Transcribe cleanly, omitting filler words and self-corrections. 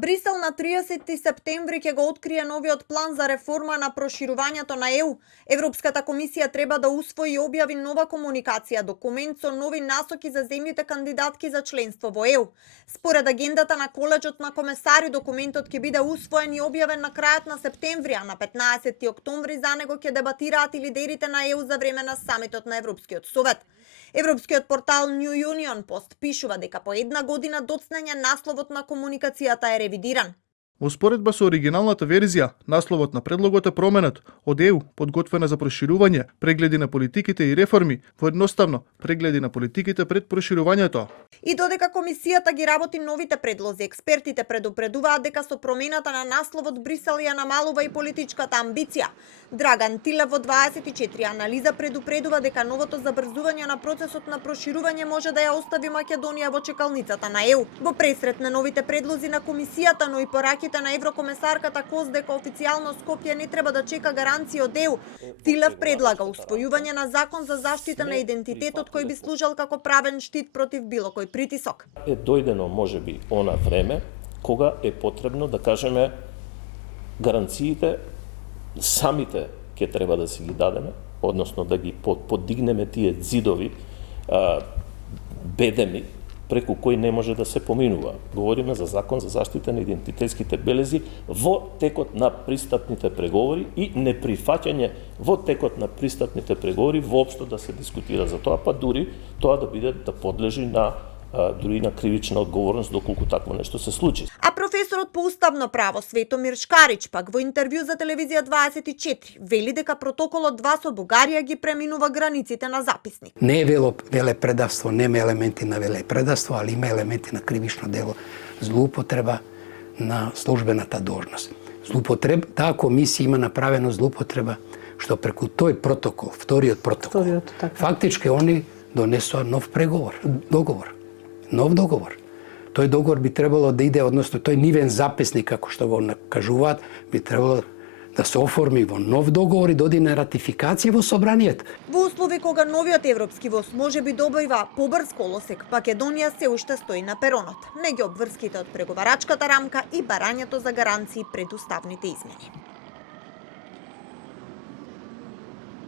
Брисел на 30 септември ќе го открие новиот план за реформа на проширувањето на ЕУ. Европската комисија треба да усвои и објави нова комуникација, документ со нови насоки за земјите кандидатки за членство во ЕУ. Според агендата на коледжот на комесари, документот ќе биде усвоен и објавен на крајот на септември, а на 15 октомври за него ќе дебатираат и лидерите на ЕУ за време на самитот на Европскиот совет. Европскиот портал New Union Post пишува дека по една година доцнење насловот на комуникацијата е ревидиран. Во споредба со оригиналната верзија, насловот на предлогот е променет од ЕУ, подготвена за проширување, прегледи на политиките и реформи, во едноставно прегледи на политиките пред проширувањето. И додека комисијата ги работи новите предлози, експертите предупредуваат дека со промената на насловот Брисел ја намалува и политичката амбиција. Драган Тилев во 24 анализа предупредува дека новото забрзување на процесот на проширување може да ја остави Македонија во чекалницата на ЕУ. Во пресрет на новите предлози на комисијата, но и пораките на еврокомесарката Кос дека официјално Скопје не треба да чека гаранции од ЕУ, Тилев предлага усвојување на закон за заштита на идентитетот кој би служел како правен штит против било кој притисок. Е дојдено можеби она време кога е потребно да кажеме гаранциите самите ќе треба да си ги дадеме, односно да ги подигнеме тие зидови бедеми преку кој не може да се поминува. Говориме за закон за заштита на идентитетските белези во текот на пристапните преговори и неприфаќање во текот на пристапните преговори воопшто да се дискутира за тоа, па дури тоа да биде да подлежи на дури на кривична одговорност доколку такво нешто се случи. А професорот по уставно право Светомир Шкарич пак во интервју за телевизија 24 вели дека протоколот 2 со Бугарија ги преминува границите на записник. Не е велепредавство, нема елементи на велепредавство, али има елементи на кривично дело, злоупотреба на службената должност. Таа комисија има направено злоупотреба што преку тој протокол, вториот протокол, фактички они донесоа нов договор. Тој договор би требало да иде, односно тој нивен записник, како што го кажуваат, би требало да се оформи во нов договор и да оди на ратификација во собранието. Во услови кога новиот европски воз може би добива побрз колосек, Македонија се уште стои на перонот. Меѓу обврските од преговарачката рамка и барањето за гаранции пред уставните измени.